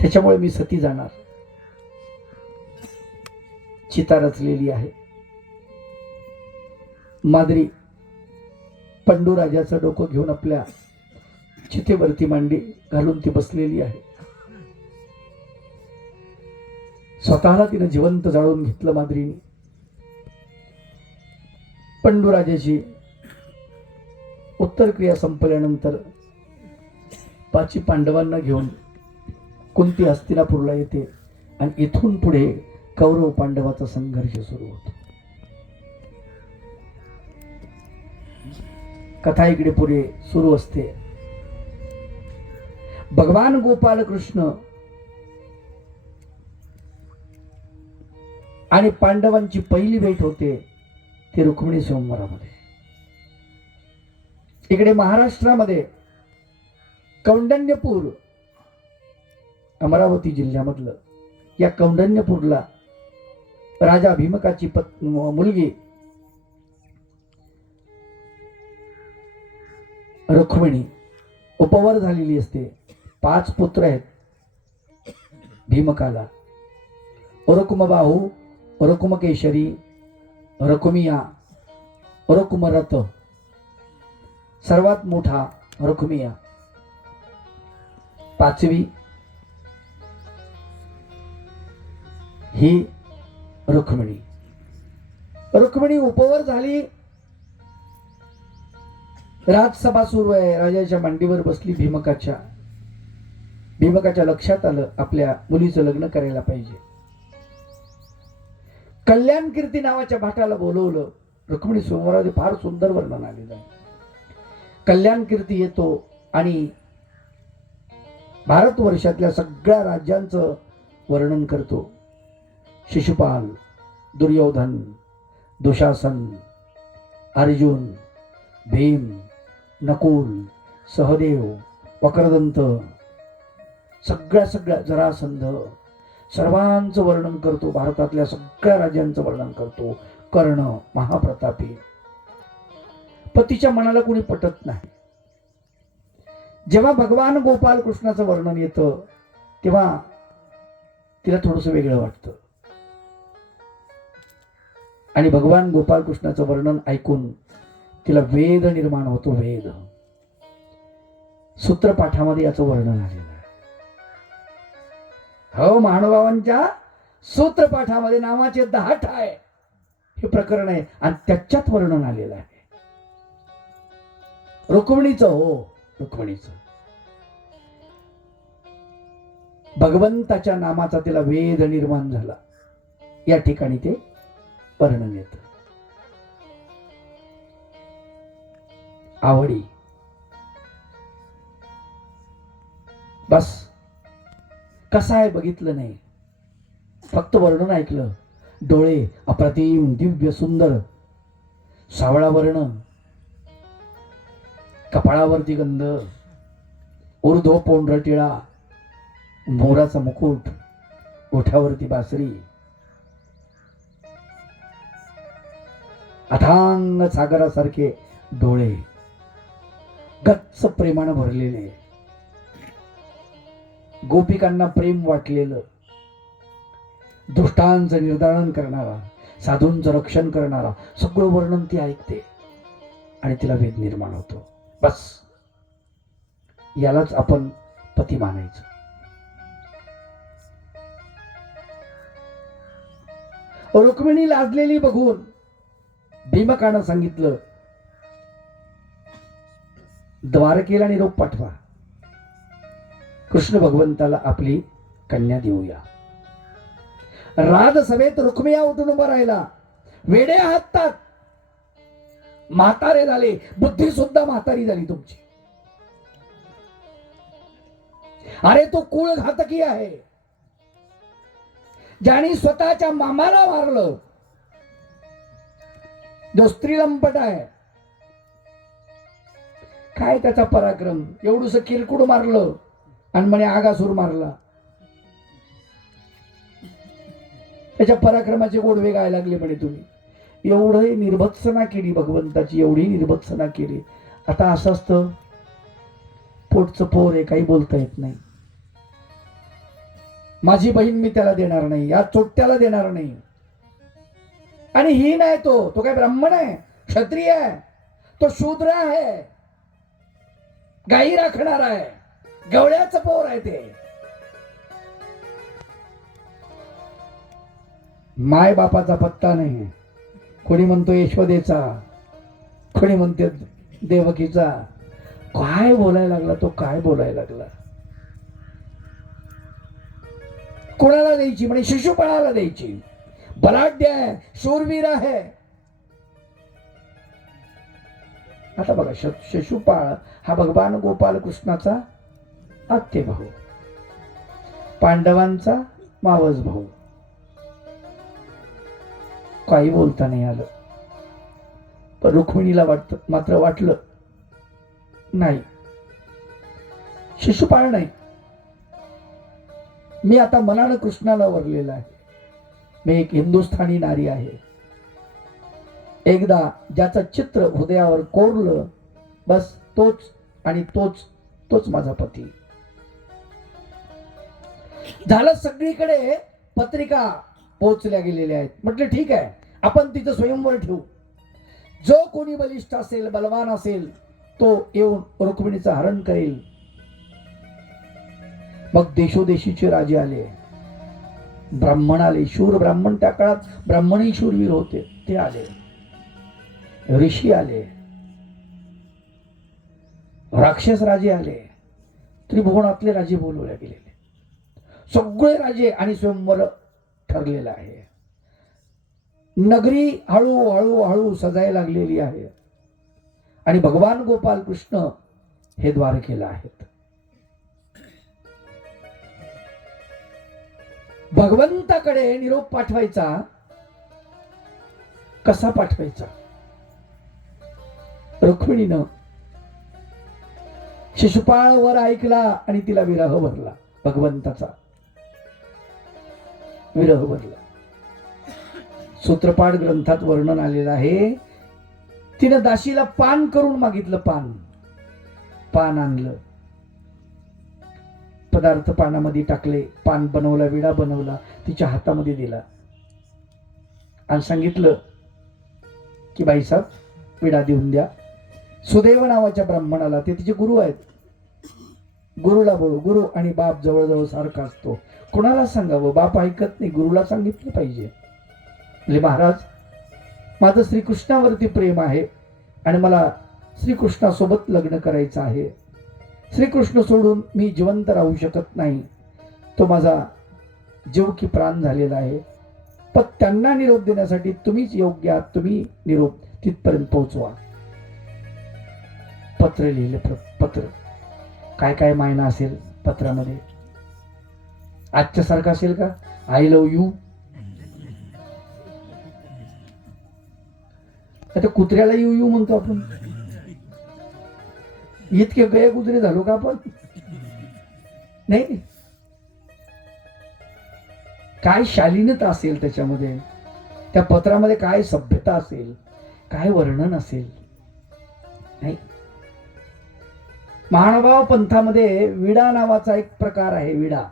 त्याच्यामुळे मी सती जाणार. चिता रचलेली आहे. माद्री पंडू राजाचं डोकं घेऊन आपल्या चितेवरती मांडी घालून ती बसलेली आहे. स्वतःला तिनं जिवंत जाळून घेतलं माद्रीने. पंडू राजाची उत्तर क्रिया संपल्यानंतर पाची पांडवांना घेऊन कुंती हस्तिनापूरला येते? आणि इथून पुढे कौरव पांडवाचा संघर्ष सुरू होतो. कथा इकडे पुढे सुरू असते. भगवान गोपाल कृष्ण आणि पांडवांची पहिली भेट होते ती रुक्मिणी स्वयंवरामध्ये इकडे महाराष्ट्रामध्ये कौंडण्यपूर अमरावती जिल्ह्यामधलं. या कौंडण्यपूरला राजा भीमकाची पत् मुलगी रुक्मिणी उपवर झालेली असते. पाच पुत्र आहेत भीमकाला. रुक्मबाहू रुक्मकेशरी रुक्मिया रुक्मरथ. सर्वात मोठा रुक्मिया. पाचवी ही रुक्मिणी. रुक्मिणी उपवर झाली. राजसभा सुरू आहे. राजाच्या मांडीवर बसली भीमकाच्या. भीमकाच्या लक्षात आलं आपल्या मुलीचं लग्न करायला पाहिजे. कल्याण कीर्ती नावाच्या भाटाला बोलवलं. रुक्मिणी सोमवारामध्ये फार सुंदर वर्णन आलेलं आहे. कल्याण कीर्ती येतो आणि भारतवर्षातल्या सगळ्या राज्यांचं वर्णन करतो. शिशुपाल दुर्योधन दुशासन अर्जुन भीम नकुल सहदेव वक्रदंत सगळ्या सगळ्या जरासंध. सर्वांचं वर्णन करतो भारतातल्या सगळ्या राज्यांचं वर्णन करतो कर्ण महाप्रतापी. पतीच्या मनाला कोणी पटत नाही. जेव्हा भगवान गोपाल कृष्णाचं वर्णन येतं तेव्हा तिला थोडस वेगळं वाटतं. आणि भगवान गोपाल कृष्णाचं वर्णन ऐकून तिला वेद निर्माण होतो वेद. सूत्रपाठामध्ये याचं वर्णन आलेलं आहे. हो महानुभावांच्या सूत्रपाठामध्ये नामाचे दहा ठाय हे प्रकरण आहे आणि त्याच्यात वर्णन आलेलं आहे. रुक्मिणीचं हो रुक्मिणीचं. भगवंताच्या नामाचा तिला वेद निर्माण झाला. या ठिकाणी ते परिणाम येत. आवडी. बस. कसा आहे बघितलं नाही. फक्त वर्णन ऐकलं. डोळे अप्रतिम दिव्य सुंदर. सावळा वर्ण. कपाळावरती गंध उर्ध्व पोंढरटिळा. मोराचा मुकुट. ओठावरती बासरी. अथांग सागरासारखे डोळे गच्च प्रेमानं भरलेले. गोपिकांना प्रेम वाटलेलं. दुष्टांचं निर्धारण करणारा साधूंचं रक्षण करणारा सगळं वर्णन ती ऐकते आणि तिला वेद निर्माण होतो. बस. यालाच आपण पती मानायचं. रुक्मिणी लाजलेली बघून भीमकानं सांगितलं द्वारकेला निरोप पाठवा. कृष्ण भगवंताला आपली कन्या देऊया. राजसभेत रुक्मिया उठून उभा राहिला. वेडे हातात म्हातारे झाले. बुद्धी सुद्धा म्हातारी झाली तुमची. अरे तो कुळ घातकी आहे. ज्याने स्वतःच्या मामाला मारलं जो स्त्रीलंपट आहे. काय त्याचा पराक्रम? एवढूस किरकुड मारलं आणि म्हणे आगासूर मारला. त्याच्या पराक्रमाचे गोडवे गायला लागले म्हणे तुम्ही. एवढं निर्भत्सना केली भगवंताची एवढी निर्भत्सना केली. आता असं असतं पोटचं पोर आहे काही बोलता येत नाही. माझी बहीण मी त्याला देणार नाही या चोट्याला देणार नाही. आणि ही नाही तो. तो काय ब्राह्मण आहे? क्षत्रिय आहे. तो शूद्र आहे. गाई राखणार आहे. गवळ्याचं पोर आहे ते. माय बापाचा पत्ता नाही. कोणी म्हणतो यशोदेचा? कोणी म्हणते देवकीचा? काय बोलायला लागला तो? काय बोलायला लागला? कोणाला द्यायची? म्हणजे शिशुपळाला द्यायची. बलाढ्य आहे शूरवीर आहे आता बघा श- शिशुपाळ हा भगवान गोपाल कृष्णाचा आत्य भाऊ. पांडवांचा मावस भाऊ. काही बोलता नाही आलं. पण रुक्मिणीला वाटत मात्र वाटलं नाही. शिशुपाळ नाही. मी आता मनानं कृष्णाला वरलेला आहे. मी एक हिंदुस्थानी नारी आहे. एकदा ज्याचं चित्र हृदयावर कोरलं बस तोच आणि तोच तोच माझा पती. झालं सगळीकडे पत्रिका पोहोचल्या गेलेल्या आहेत. म्हटलं ठीक आहे आपण तिथं स्वयंवर ठेवू. जो कोणी बलिष्ठ असेल बलवान असेल तो येऊन रुक्मिणीचं हरण करेल. मग देशोदेशीचे राजे आले. ब्राह्मण आले. शूर ब्राह्मण त्या काळात ब्राह्मणही शूरवीर होते. ते आले. ऋषी आले. राक्षस राजे आले. त्रिभुवनातले राजे बोलवले गेलेले. सगळे राजे आणि स्वयंवर ठरलेलं आहे. नगरी हळू हळू हळू सजायला लागलेली आहे. आणि भगवान गोपाल कृष्ण हे द्वारकेला आहेत. भगवंताकडे निरोप पाठवायचा कसा पाठवायचा? रुक्मिणीनं शिशुपाळ वर ऐकला आणि तिला विरह भरला भगवंताचा. विरह भरला. सूत्रपाठ ग्रंथात वर्णन आलेलं आहे तिनं दाशीला पान करून मागितलं पान. पान आणलं. पदार्थ पानामध्ये टाकले पान बनवला विडा बनवला तिच्या हातामध्ये दिला. आणि सांगितलं की बाईसाहेब विडा देऊन द्या. सुदैव नावाच्या ब्राह्मणाला ते तिचे गुरु आहेत. गुरुला बोलू गुरु आणि बाप जवळजवळ सारखा असतो. कोणाला सांगावं? बाप ऐकत नाही गुरुला सांगितलं पाहिजे. म्हणजे महाराज माझं श्रीकृष्णावरती प्रेम आहे आणि मला श्रीकृष्णासोबत लग्न करायचं आहे. श्रीकृष्ण सोडून मी जिवंत राहू शकत नाही. तो माझा जीव की प्राण झालेला आहे. पण त्यांना निरोप देण्यासाठी तुम्हीच योग्य आहात तुम्ही निरोप तिथपर्यंत पोहोचवा. पत्र लिहिले पत्र. काय काय मायना असेल पत्रामध्ये? आजच्या सारखा असेल का? आय लव्ह यू आता कुत्र्याला यू यू म्हणतो आपण. इतके गय झालो का आपण? नाही काय शालीनता असेल त्याच्यामध्ये? त्या पत्रामध्ये काय सभ्यता असेल? काय वर्णन असेल? नाही. महानुभाव पंथामध्ये विडा नावाचा एक प्रकार आहे विडा.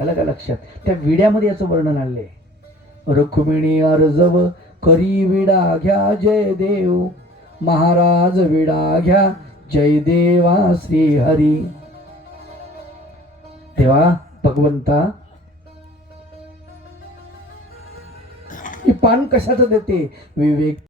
आलं का लक्षात? त्या विड्यामध्ये याचं वर्णन आले रुक्मिणी अर्जव करी विडा घ्या जय देव. महाराज विडा घ्या जय देवा श्री हरी. देवा भगवंता. पान कशाचं देते? विवेक